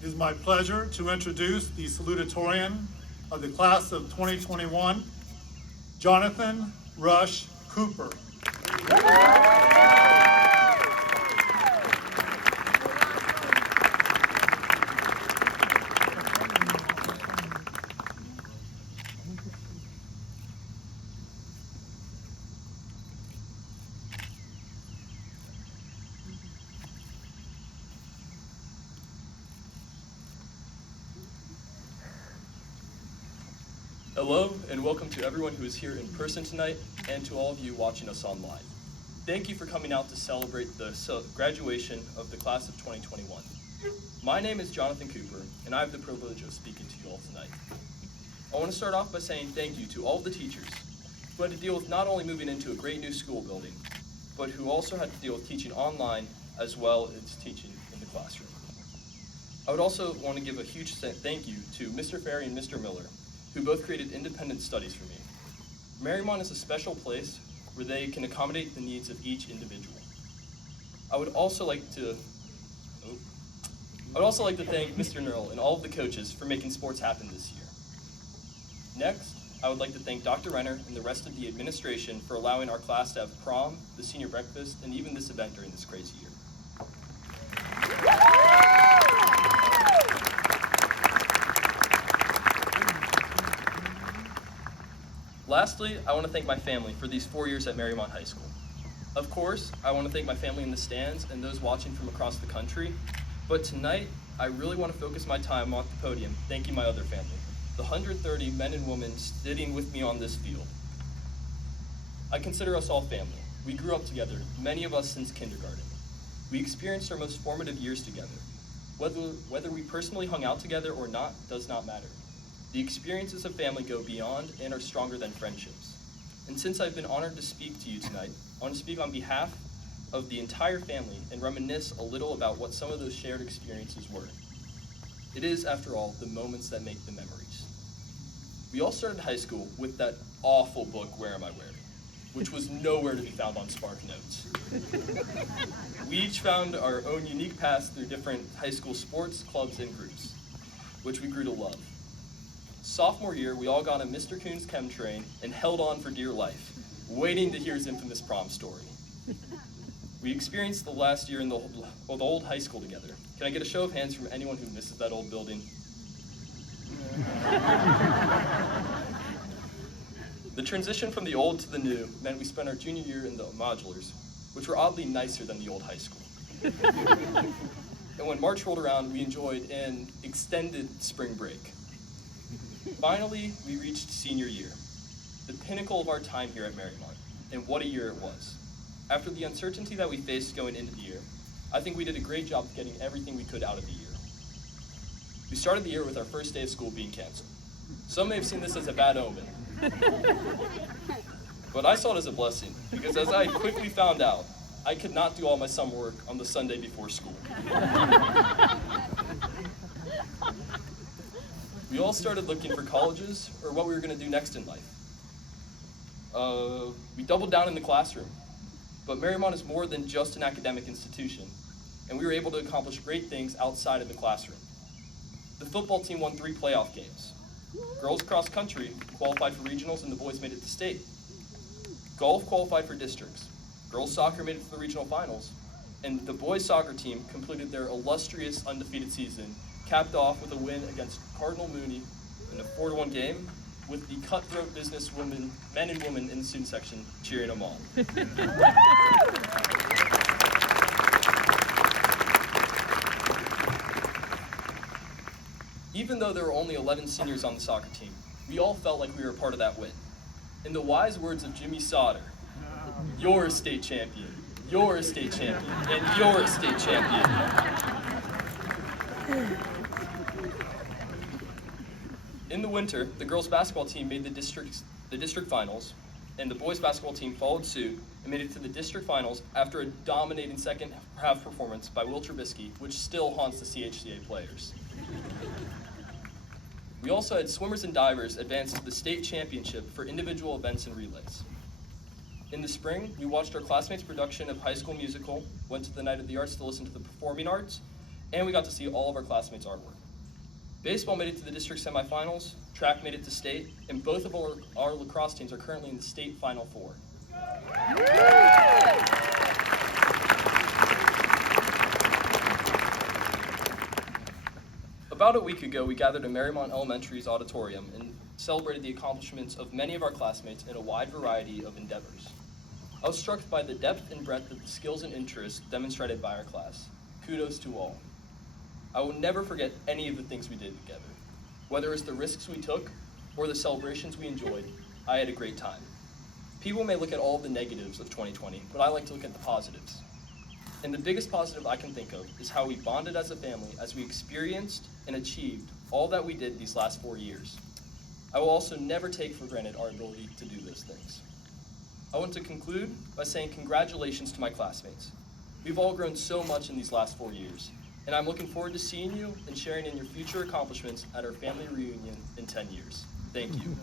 It is my pleasure to introduce the Salutatorian of the class of 2021, Jonathan Rush Cooper. Hello, and welcome to everyone who is here in person tonight, and to all of you watching us online. Thank you for coming out to celebrate the graduation of the class of 2021. My name is Jonathan Cooper, and I have the privilege of speaking to you all tonight. I want to start off by saying thank you to all the teachers who had to deal with not only moving into a great new school building, but who also had to deal with teaching online as well as teaching in the classroom. I would also want to give a huge thank you to Mr. Ferry and Mr. Miller, who both created independent studies for me. Marymount is a special place where they can accommodate the needs of each individual. I would also like to thank Mr. Nerl and all of the coaches for making sports happen this year. Next, I would like to thank Dr. Renner and the rest of the administration for allowing our class to have prom, the senior breakfast, and even this event during this crazy year. Lastly, I want to thank my family for these 4 years at Marymount High School. Of course, I want to thank my family in the stands and those watching from across the country, but tonight, I really want to focus my time on the podium thanking my other family, the 130 men and women sitting with me on this field. I consider us all family. We grew up together, many of us since kindergarten. We experienced our most formative years together. Whether we personally hung out together or not does not matter. The experiences of family go beyond and are stronger than friendships. And since I've been honored to speak to you tonight, I want to speak on behalf of the entire family and reminisce a little about what some of those shared experiences were. It is, after all, the moments that make the memories. We all started high school with that awful book, Where Am I Wearing?, which was nowhere to be found on Spark Notes. We each found our own unique paths through different high school sports, clubs, and groups, which we grew to love. Sophomore year, we all got on Mr. Coon's chem train and held on for dear life, waiting to hear his infamous prom story. We experienced the last year in the old high school together. Can I get a show of hands from anyone who misses that old building? The transition from the old to the new meant we spent our junior year in the modulars, which were oddly nicer than the old high school. And when March rolled around, we enjoyed an extended spring break. Finally, we reached senior year, the pinnacle of our time here at Marymount, and what a year it was. After the uncertainty that we faced going into the year, I think we did a great job of getting everything we could out of the year. We started the year with our first day of school being canceled. Some may have seen this as a bad omen, but I saw it as a blessing, because as I quickly found out, I could not do all my summer work on the Sunday before school. We all started looking for colleges or what we were going to do next in life. We doubled down in the classroom, but Marymount is more than just an academic institution, and we were able to accomplish great things outside of the classroom. The football team won 3 playoff games. Girls cross country qualified for regionals, and the boys made it to state. Golf qualified for districts. Girls soccer made it to the regional finals, and the boys soccer team completed their illustrious undefeated season, capped off with a win against Cardinal Mooney in a 4-1 game, with the cutthroat businesswomen, men and women in the student section cheering them on. Even though there were only 11 seniors on the soccer team, we all felt like we were a part of that win. In the wise words of Jimmy Sauter, "You're a state champion, you're a state champion, and you're a state champion." In the winter, the girls' basketball team made the district finals, and the boys' basketball team followed suit and made it to the district finals after a dominating second half performance by Will Trubisky, which still haunts the CHCA players. We also had swimmers and divers advance to the state championship for individual events and relays. In the spring, we watched our classmates' production of High School Musical, went to the Night of the Arts to listen to the performing arts, and we got to see all of our classmates' artwork. Baseball made it to the district semifinals, track made it to state, and both of our lacrosse teams are currently in the state Final Four. About a week ago, we gathered in Marymount Elementary's auditorium and celebrated the accomplishments of many of our classmates in a wide variety of endeavors. I was struck by the depth and breadth of the skills and interests demonstrated by our class. Kudos to all. I will never forget any of the things we did together. Whether it's the risks we took or the celebrations we enjoyed, I had a great time. People may look at all the negatives of 2020, but I like to look at the positives. And the biggest positive I can think of is how we bonded as a family as we experienced and achieved all that we did these last 4 years. I will also never take for granted our ability to do those things. I want to conclude by saying congratulations to my classmates. We've all grown so much in these last 4 years, and I'm looking forward to seeing you and sharing in your future accomplishments at our family reunion in 10 years. Thank you.